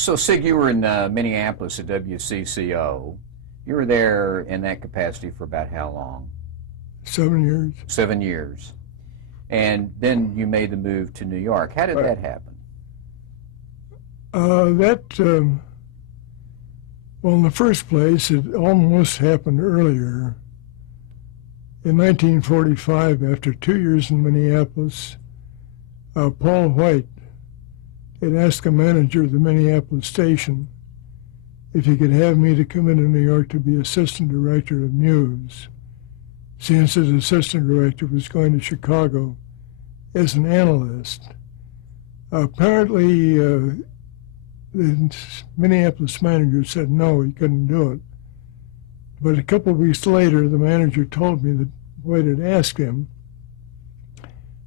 So, Sig, you were in Minneapolis at WCCO. You were there in that capacity for about how long? 7 years. 7 years. And then you made the move to New York. How did Right. that happen? That, well, in the first place, it almost happened earlier. In 1945, after 2 years in Minneapolis, Paul White had asked the manager of the Minneapolis station if he could have me to come into New York to be assistant director of news, since his assistant director was going to Chicago as an analyst. Apparently, the Minneapolis manager said no, he couldn't do it. But a couple of weeks later, the manager told me that White had asked him.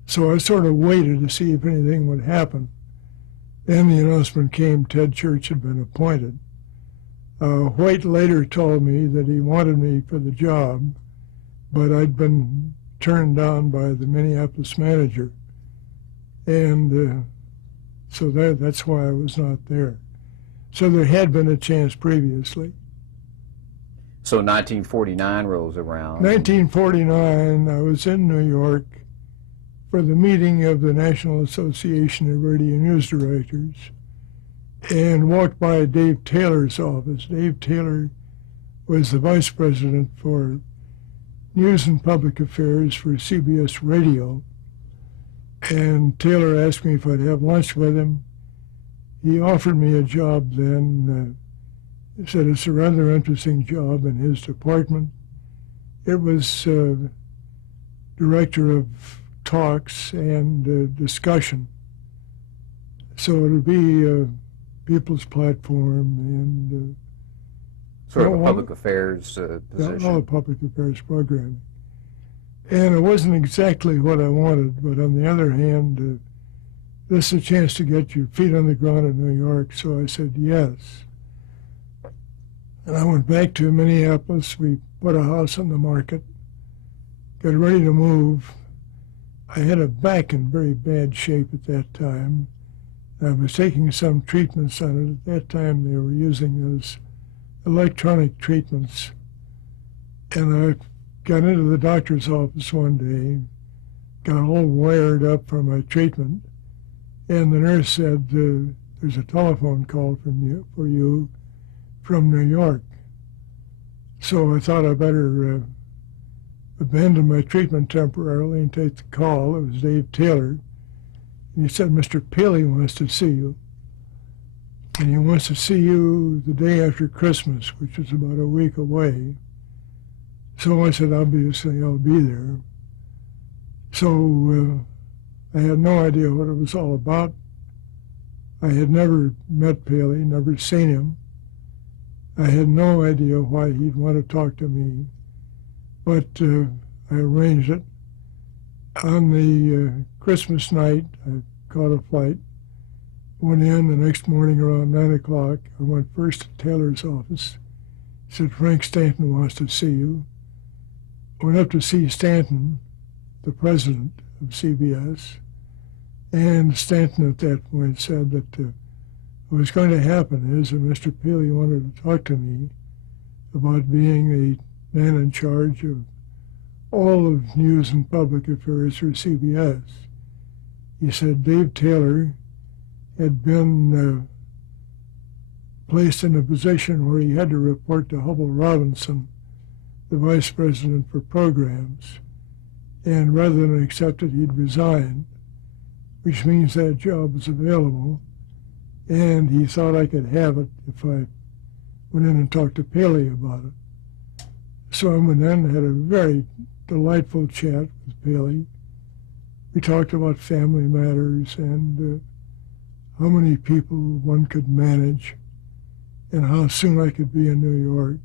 So I sort of waited to see if anything would happen. Then the announcement came Ted Church had been appointed. White later told me that he wanted me for the job, but I'd been turned down by the Minneapolis manager. And so that's why I was not there. So there had been a chance previously. So 1949 rolls around. 1949, I was in New York for the meeting of the National Association of Radio News Directors and walked by Dave Taylor's office. Dave Taylor was the vice president for News and Public Affairs for CBS Radio. And Taylor asked me if I'd have lunch with him. He offered me a job then. He said it's a rather interesting job in his department. It was director of talks and discussion. So it would be a people's platform and sort of a public affairs position. all the public affairs programming. And it wasn't exactly what I wanted, but on the other hand, this is a chance to get your feet on the ground in New York, so I said yes. And I went back to Minneapolis. We put a house on the market, got ready to move. I had a back in very bad shape at that time. I was taking some treatments on it. At that time, they were using those electronic treatments. And I got into the doctor's office one day, got all wired up for my treatment, and the nurse said, there's a telephone call for you from New York. So I thought I better abandon my treatment temporarily and take the call. It was Dave Taylor. And he said, Mr. Paley wants to see you. And he wants to see you the day after Christmas, which is about a week away. So I said, obviously, I'll be there. So I had no idea what it was all about. I had never met Paley, never seen him. I had no idea why he'd want to talk to me, but I arranged it. On the Christmas night, I caught a flight, went in the next morning around 9 o'clock. I went first to Taylor's office. He said, Frank Stanton wants to see you. I went up to see Stanton, the president of CBS, and Stanton at that point said that what was going to happen is that Mr. Paley wanted to talk to me about being the man in charge of all of news and public affairs for CBS. He said Dave Taylor had been placed in a position where he had to report to Hubble Robinson, the vice president for programs, and rather than accept it, he'd resigned, which means that job was available. And he thought I could have it if I went in and talked to Paley about it. So I went in and had a very delightful chat with Paley. We talked about family matters and how many people one could manage and how soon I could be in New York.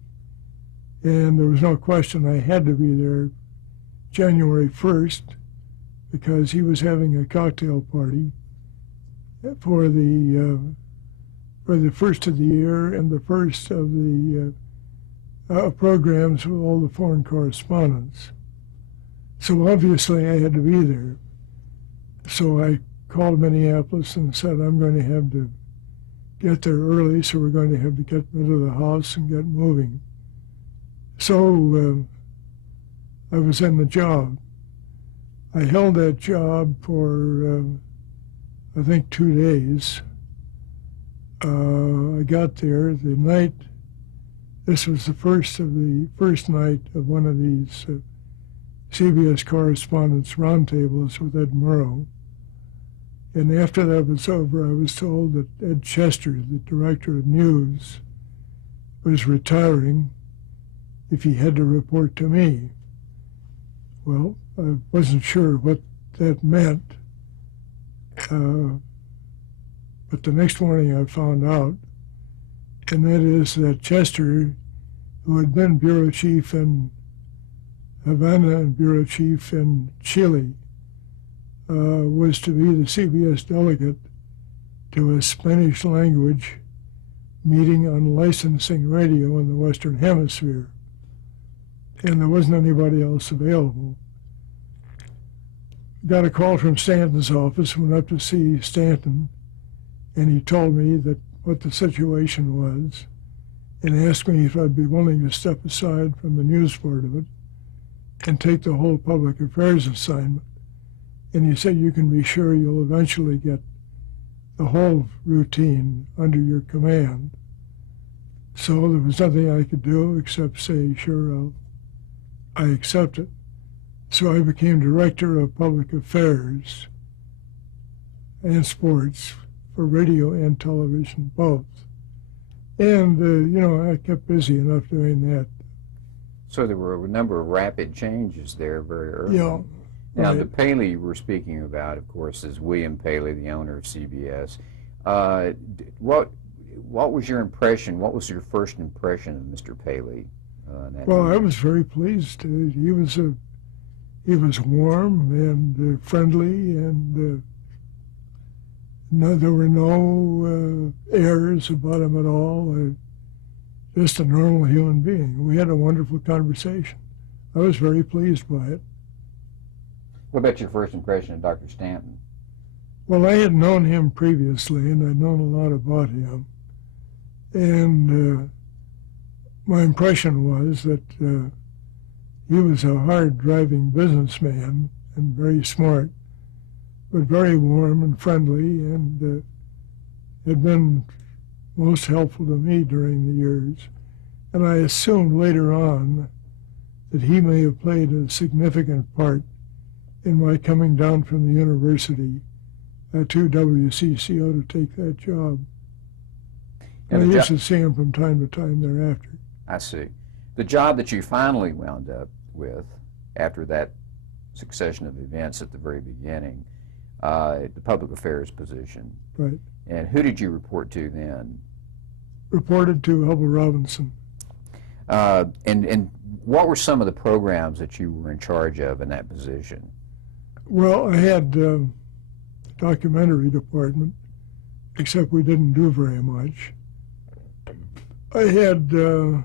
And there was no question I had to be there January 1st because he was having a cocktail party for the first of the year and the first of the programs with all the foreign correspondents. So obviously I had to be there. So I called Minneapolis and said, I'm going to have to get there early, so we're going to have to get rid of the house and get moving. So I was in the job. I held that job for, I think, 2 days. I got there the night. This was the first night of one of these CBS Correspondents' Roundtables with Ed Murrow. And after that was over, I was told that Ed Chester, the director of news, was retiring if he had to report to me. Well, I wasn't sure what that meant, but the next morning I found out, and that is that Chester, who had been bureau chief in Havana and bureau chief in Chile, was to be the CBS delegate to a Spanish language meeting on licensing radio in the Western Hemisphere. And there wasn't anybody else available. Got a call from Stanton's office, went up to see Stanton, and he told me that what the situation was, and asked me if I'd be willing to step aside from the news part of it and take the whole public affairs assignment. And he said, you can be sure you'll eventually get the whole routine under your command. So there was nothing I could do except say, sure, I accept it. So I became director of public affairs and sports for radio and television both. And, I kept busy enough doing that. So there were a number of rapid changes there very early. Yeah. Now, Right. the Paley you were speaking about, of course, is William Paley, the owner of CBS. What was your impression? What was your first impression of Mr. Paley? Well, I was very pleased. He was warm and friendly, and there were no airs about him at all. Just a normal human being. We had a wonderful conversation. I was very pleased by it. What about your first impression of Dr. Stanton? Well, I had known him previously, and I'd known a lot about him. And my impression was that he was a hard-driving businessman and very smart, but very warm and friendly, and had been most helpful to me during the years. And I assumed later on that he may have played a significant part in my coming down from the university to WCCO to take that job. And I used to see him from time to time thereafter. I see. The job that you finally wound up with after that succession of events at the very beginning, the public affairs position. Right. And who did you report to then? Reported to Hubble Robinson. And what were some of the programs that you were in charge of in that position? Well, I had a documentary department, except we didn't do very much. I had the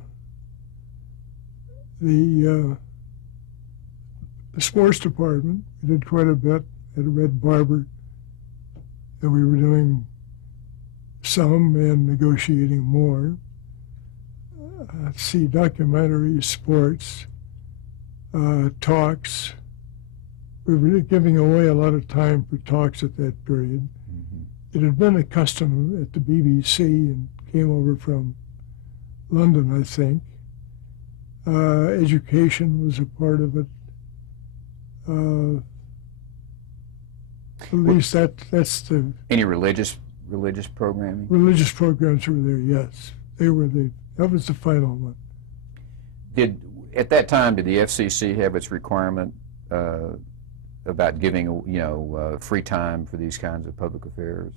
sports department. We did quite a bit at Red Barber, and we were doing some and negotiating more. Let's see, documentaries, sports, talks. We were giving away a lot of time for talks at that period. Mm-hmm. It had been a custom at the BBC and came over from London, I think. Education was a part of it. At least that's the... Any religious programming? Religious programs were there, yes. That was the final one. At that time, did the FCC have its requirement about giving, free time for these kinds of public affairs?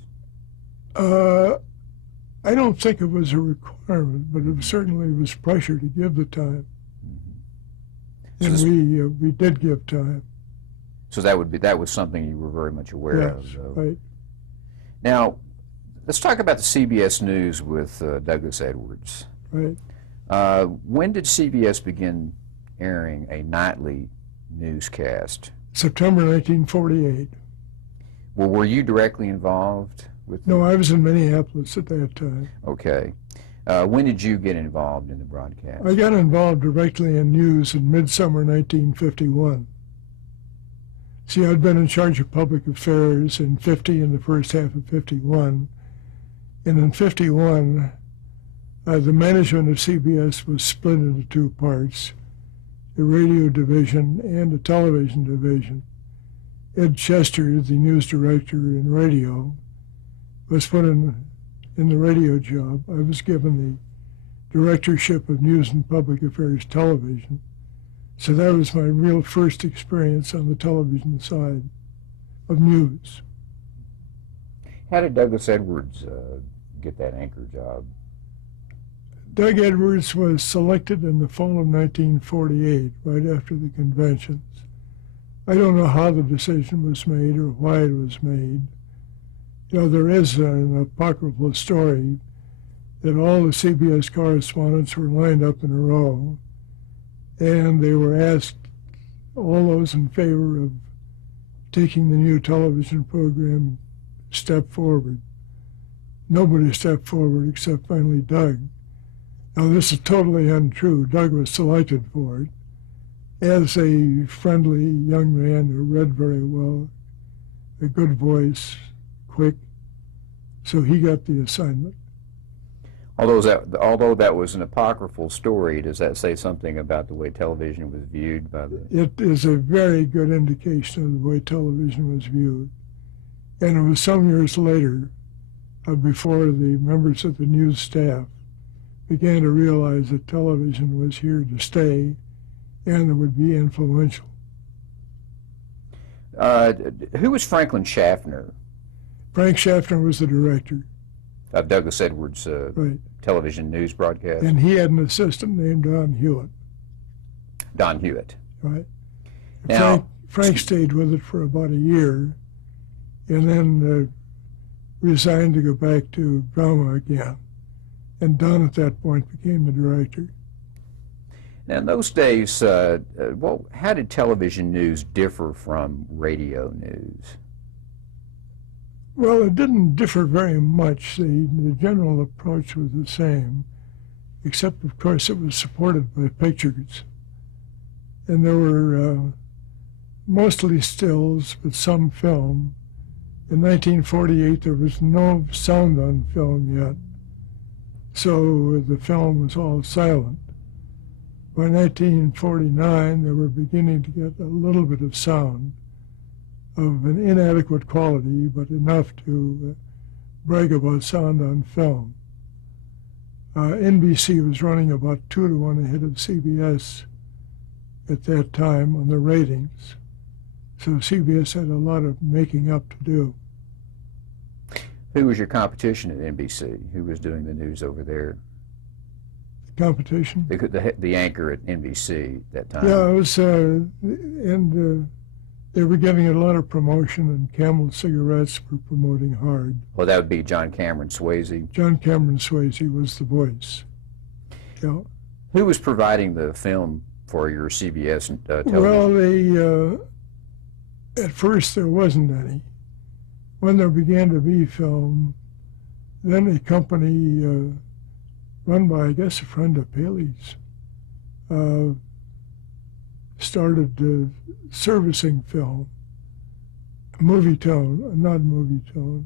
I don't think it was a requirement, but it certainly was pressure to give the time. Mm-hmm. So and we did give time. So that was something you were very much aware of. Yes, right. Now, let's talk about the CBS News with Douglas Edwards. Right. When did CBS begin airing a nightly newscast? September 1948. Well, were you directly involved with No, I was in Minneapolis at that time. Okay. When did you get involved in the broadcast? I got involved directly in news in midsummer 1951. See, I'd been in charge of public affairs in 50 and the first half of 51. And in 51, the management of CBS was split into two parts, a radio division and a television division. Ed Chester, the news director in radio, was put in the radio job. I was given the directorship of news and public affairs television. So that was my real first experience on the television side of news. How did Douglas Edwards get that anchor job? Doug Edwards was selected in the fall of 1948, right after the conventions. I don't know how the decision was made or why it was made. You know, there is an apocryphal story that all the CBS correspondents were lined up in a row, and they were asked, all those in favor of taking the new television program, step forward. Nobody stepped forward except finally Doug. Now, this is totally untrue. Doug was selected for it as a friendly young man who read very well, a good voice, quick, so he got the assignment. Although that was an apocryphal story, does that say something about the way television was viewed by the... It is a very good indication of the way television was viewed. And it was some years later, before the members of the news staff began to realize that television was here to stay and it would be influential. Who was Franklin Schaffner? Frank Schaffner was the director. Of Douglas Edwards' Right. television news broadcast? And he had an assistant named Don Hewitt. Don Hewitt. Right. Now, Frank stayed with it for about a year and then resigned to go back to drama again. And Don at that point became the director. Now, in those days, how did television news differ from radio news? Well, it didn't differ very much. The general approach was the same, except, of course, it was supported by pictures. And there were mostly stills, but some film. In 1948, there was no sound on film yet, so the film was all silent. By 1949, they were beginning to get a little bit of sound, of an inadequate quality, but enough to brag about sound on film. NBC was running about 2-to-1 ahead of CBS at that time on the ratings, so CBS had a lot of making up to do. Who was your competition at NBC? Who was doing the news over there? Competition? The anchor at NBC that time? Yeah, it was, and they were getting a lot of promotion, and Camel Cigarettes were promoting hard. Well, that would be John Cameron Swayze. John Cameron Swayze was the voice. Yeah. Who was providing the film for your CBS television? Well, at first there wasn't any. When there began to be film, then a company run by, I guess, a friend of Paley's started servicing film. Movietone, not Movietone.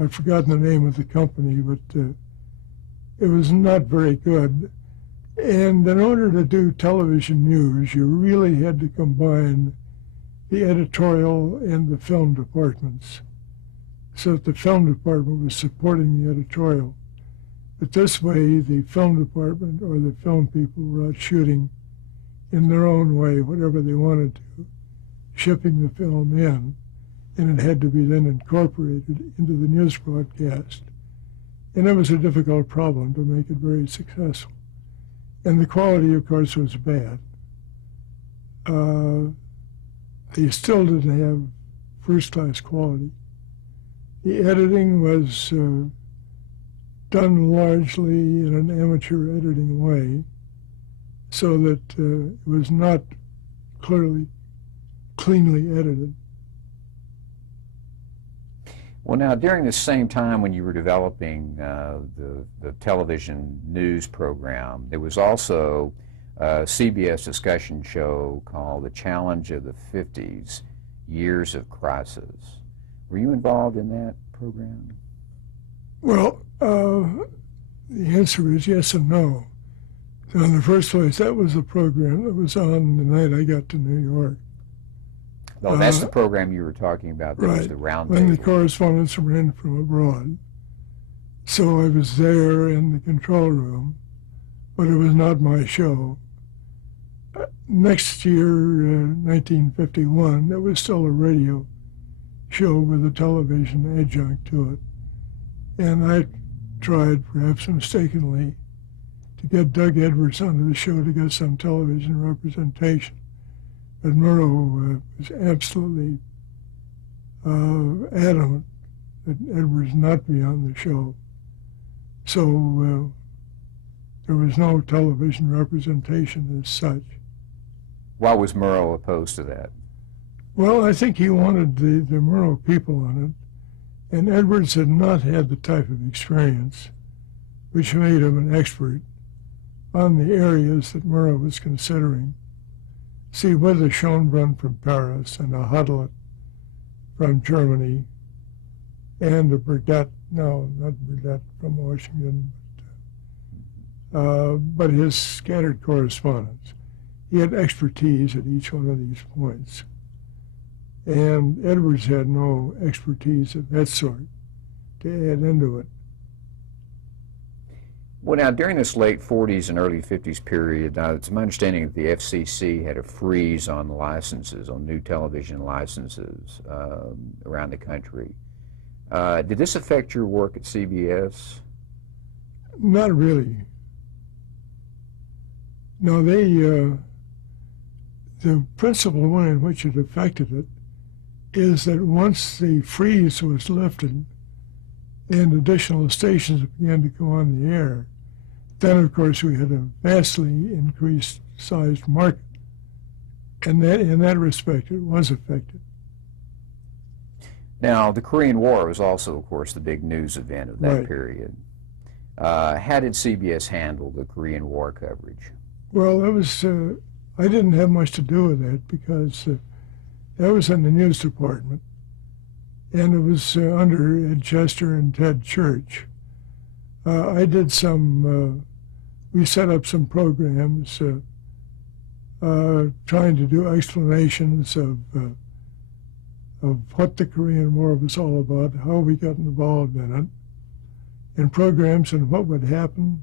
I've forgotten the name of the company, but it was not very good. And in order to do television news, you really had to combine the editorial and the film departments, so that the film department was supporting the editorial. But this way, the film department or the film people were out shooting in their own way, whatever they wanted to, shipping the film in, and it had to be then incorporated into the news broadcast. And it was a difficult problem to make it very successful. And the quality, of course, was bad. They still didn't have first-class quality. The editing was done largely in an amateur editing way, so that it was not cleanly edited. Well, now, during the same time when you were developing the television news program, there was also a CBS discussion show called The Challenge of the 50s, Years of Crisis. Were you involved in that program? Well, the answer is yes and no. So in the first place, that was the program that was on the night I got to New York. Oh, that's the program you were talking about. That was the round when the table. correspondents were in from abroad. So I was there in the control room, but it was not my show. Next year, 1951, there was still a radio show with a television adjunct to it. And I tried, perhaps mistakenly, to get Doug Edwards onto the show to get some television representation. But Murrow was absolutely adamant that Edwards not be on the show. So there was no television representation as such. Why was Murrow opposed to that? Well, I think he wanted the Murrow people on it, and Edwards had not had the type of experience which made him an expert on the areas that Murrow was considering. See, with a Schönbrunn from Paris and a Hudlet from Germany and a Burdett, no, not Burdett from Washington, but his scattered correspondence. He had expertise at each one of these points. And Edwards had no expertise of that sort to add into it. Well, now, during this late 40s and early 50s period, it's my understanding that the FCC had a freeze on licenses, on new television licenses around the country. Did this affect your work at CBS? Not really. No, the principal way in which it affected it is that once the freeze was lifted and additional stations began to go on the air, then, of course, we had a vastly increased sized market. And that, in that respect, it was affected. Now, the Korean War was also, of course, the big news event of that Right. period. How did CBS handle the Korean War coverage? Well, that was, I didn't have much to do with that because that was in the news department. And it was under Ed Chester and Ted Church. I did we set up some programs trying to do explanations of what the Korean War was all about, how we got involved in it, and programs on what would happen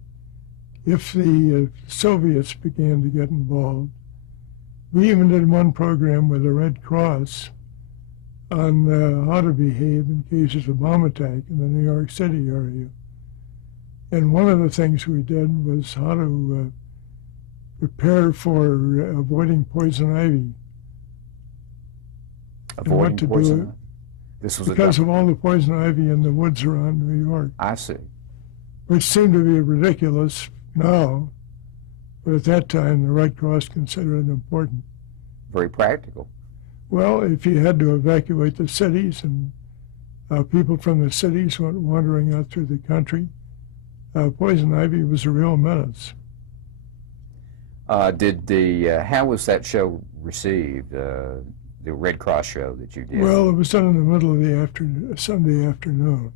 if the Soviets began to get involved. We even did one program with the Red Cross on how to behave in cases of bomb attack in the New York City area. And one of the things we did was how to prepare for avoiding poison ivy. Avoiding to do poison? it. This was Because of all the poison ivy in the woods around New York, I see. which seemed to be ridiculous now, but at that time the Red Cross considered it important. Very practical. Well, if you had to evacuate the cities and people from the cities went wandering out through the country, poison ivy was a real menace. How was that show received, the Red Cross show that you did? Well, it was done in the middle of the afternoon, Sunday afternoon,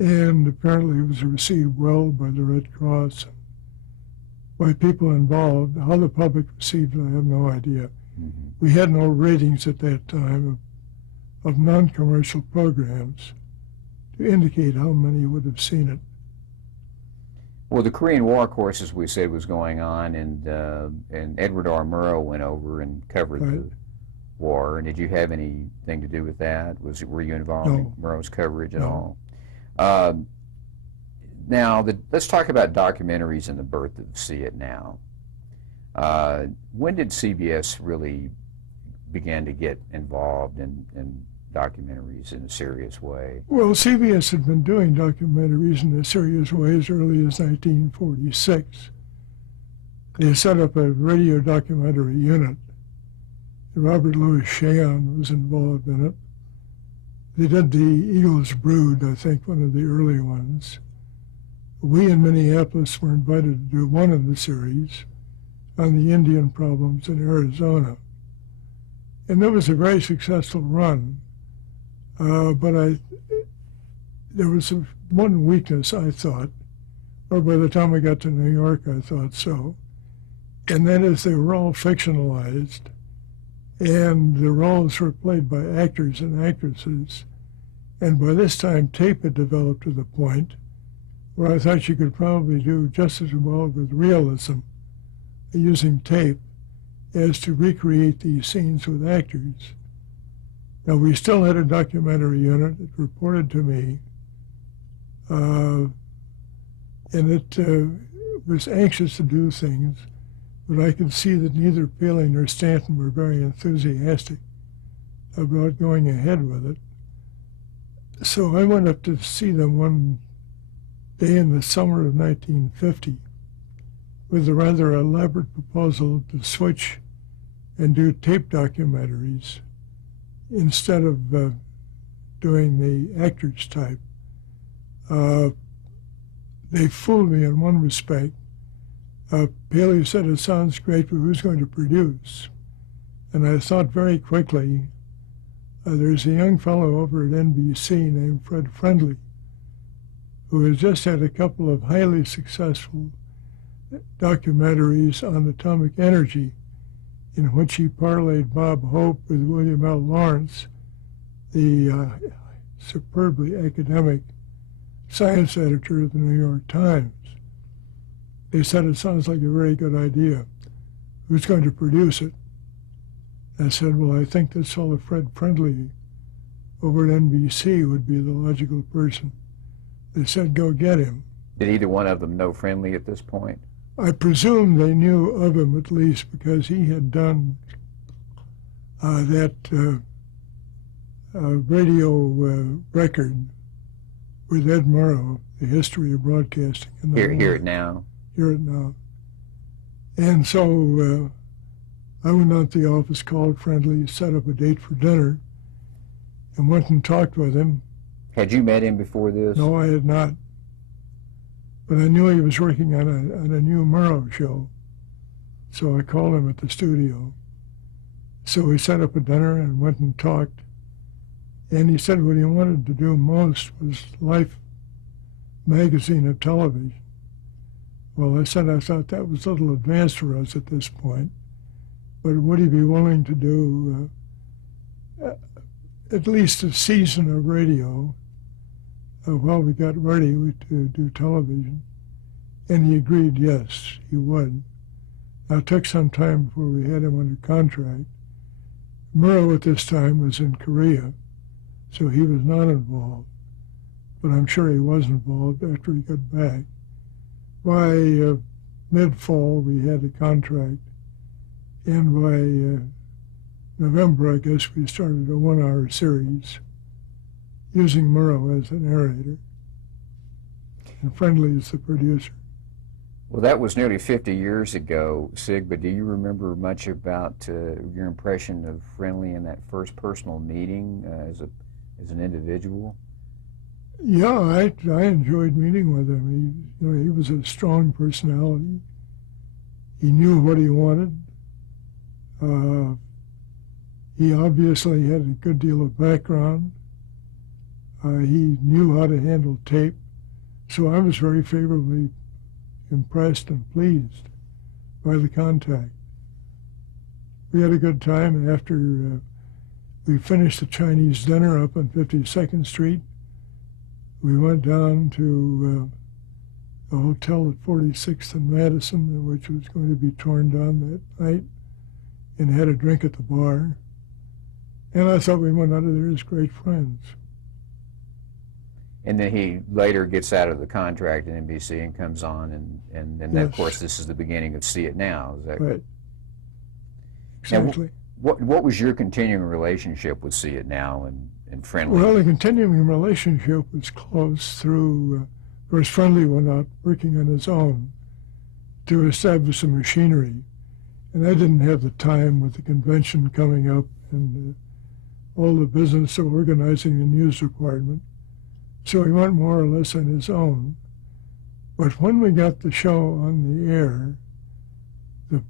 and apparently it was received well by the Red Cross, by people involved. How the public received it, I have no idea. Mm-hmm. We had no ratings at that time of non-commercial programs to indicate how many would have seen it. Well, the Korean War, of course, as we said, was going on, and Edward R. Murrow went over and covered Right. the war. And did you have anything to do with that? Were you involved in No. Murrow's coverage at No. all? Now, let's talk about documentaries and the birth of See It Now. When did CBS really begin to get involved in documentaries in a serious way? Well, CBS had been doing documentaries in a serious way as early as 1946. They set up a radio documentary unit. Robert Louis Cheon was involved in it. They did the Eagle's Brood, I think, one of the early ones. We in Minneapolis were invited to do one of the series on the Indian problems in Arizona. And it was a very successful run. But there was one weakness, I thought, or by the time I got to New York, I thought so. And that is they were all fictionalized, and the roles were played by actors and actresses. And by this time, tape had developed to the point where I thought you could probably do just as well with realism using tape as to recreate these scenes with actors. Now, we still had a documentary unit that reported to me, and it was anxious to do things, but I could see that neither Paley nor Stanton were very enthusiastic about going ahead with it. So I went up to see them one day in the summer of 1950 with a rather elaborate proposal to switch and do tape documentaries instead of doing the actors type. They fooled me in one respect. Paley said, it sounds great, but who's going to produce? And I thought very quickly, there's a young fellow over at NBC named Fred Friendly, who has just had a couple of highly successful documentaries on atomic energy, in which he parlayed Bob Hope with William L. Lawrence, the superbly academic science editor of the New York Times. They said, it sounds like a very good idea. Who's going to produce it? I said, well, I think this fellow Fred Friendly over at NBC would be the logical person. They said, go get him. Did either one of them know Friendly at this point? I presume they knew of him at least because he had done that radio record with Ed Murrow, The History of Broadcasting. Hear It Now. Hear It Now. And so I went out to the office, called Friendly, set up a date for dinner, and went and talked with him. Had you met him before this? No, I had not. But I knew he was working on a new Murrow show, so I called him at the studio. So we set up a dinner and went and talked. And he said what he wanted to do most was Life magazine of television. Well, I said I thought that was a little advanced for us at this point, but would he be willing to do at least a season of radio while we got ready to do television? And he agreed, yes, he would. Now, it took some time before we had him under contract. Murrow at this time was in Korea, so he was not involved, but I'm sure he was involved after he got back. By mid-fall, we had a contract, and by November, I guess, we started a one-hour series using Murrow as the narrator, and Friendly as the producer. Well, that was nearly 50 years ago, Sig, but do you remember much about your impression of Friendly in that first personal meeting as an individual? Yeah, I enjoyed meeting with him. He was a strong personality. He knew what he wanted. He obviously had a good deal of background. He knew how to handle tape. So I was very favorably impressed and pleased by the contact. We had a good time after we finished the Chinese dinner up on 52nd Street. We went down to a hotel at 46th and Madison, which was going to be torn down that night, and had a drink at the bar. And I thought we went out of there as great friends. And then he later gets out of the contract at NBC and comes on, and then, of course, this is the beginning of See It Now. Is that right? Exactly. What was your continuing relationship with See It Now and Friendly? Well, the continuing relationship was close through, of course, Friendly went out working on his own to establish some machinery. And I didn't have the time with the convention coming up and all the business of organizing the news department, so he went more or less on his own. But when we got the show on the air, the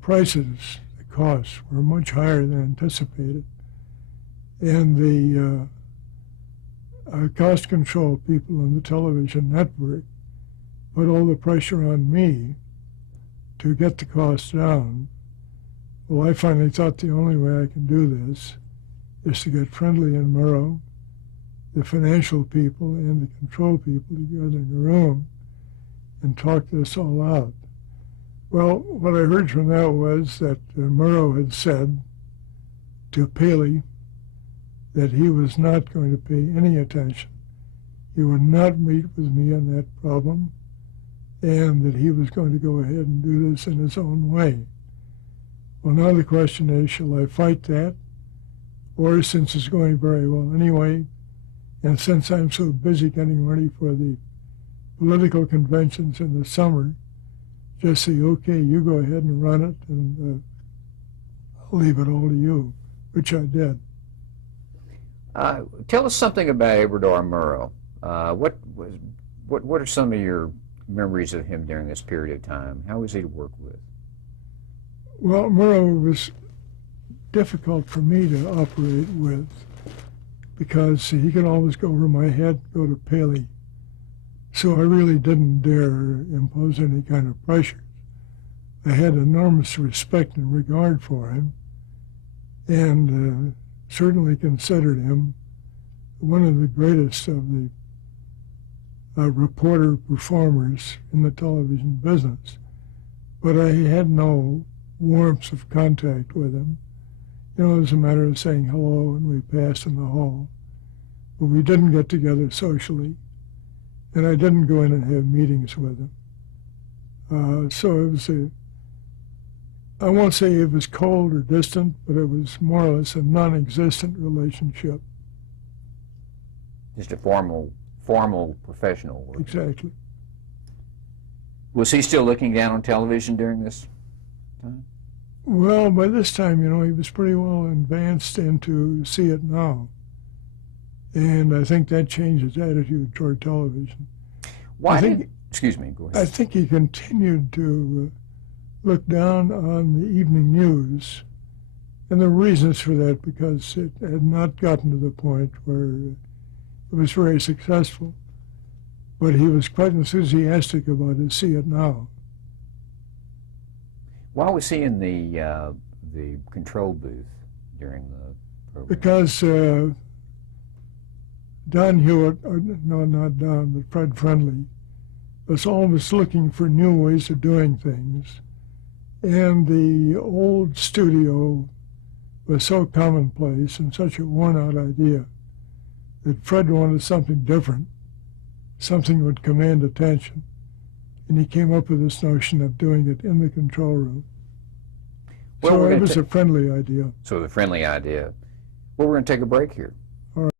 prices, the costs were much higher than anticipated. And the cost control people on the television network put all the pressure on me to get the costs down. Well, I finally thought the only way I can do this is to get Friendly and Murrow, the financial people and the control people together in a room and talk this all out. Well, what I heard from that was that Murrow had said to Paley that he was not going to pay any attention. He would not meet with me on that problem, and that he was going to go ahead and do this in his own way. Well, now the question is, shall I fight that? Or, since it's going very well anyway, and since I'm so busy getting ready for the political conventions in the summer, just say, okay, you go ahead and run it, and I'll leave it all to you, which I did. Tell us something about Aberdar Murrow. What are some of your memories of him during this period of time? How was he to work with? Well, Murrow was difficult for me to operate with because he could always go over my head, go to Paley. So I really didn't dare impose any kind of pressure. I had enormous respect and regard for him, and certainly considered him one of the greatest of the reporter performers in the television business. But I had no warmth of contact with him. You know, it was a matter of saying hello and we passed in the hall. But we didn't get together socially, and I didn't go in and have meetings with him. So it was I won't say it was cold or distant, but it was more or less a non-existent relationship. Just a formal professional work. Exactly. Was he still looking down on television during this time? Well, by this time, you know, he was pretty well advanced into See It Now. And I think that changed his attitude toward television. Why excuse me, go ahead. I think he continued to look down on the evening news. And the reasons for that, because it had not gotten to the point where it was very successful. But he was quite enthusiastic about his See It Now. Why was he in the control booth during the program? Because Don Hewitt, or no, not Don, but Fred Friendly, was always looking for new ways of doing things. And the old studio was so commonplace and such a worn-out idea that Fred wanted something different, something that would command attention. And he came up with this notion of doing it in the control room. Well, so it was a friendly idea. So the friendly idea. Well, we're going to take a break here.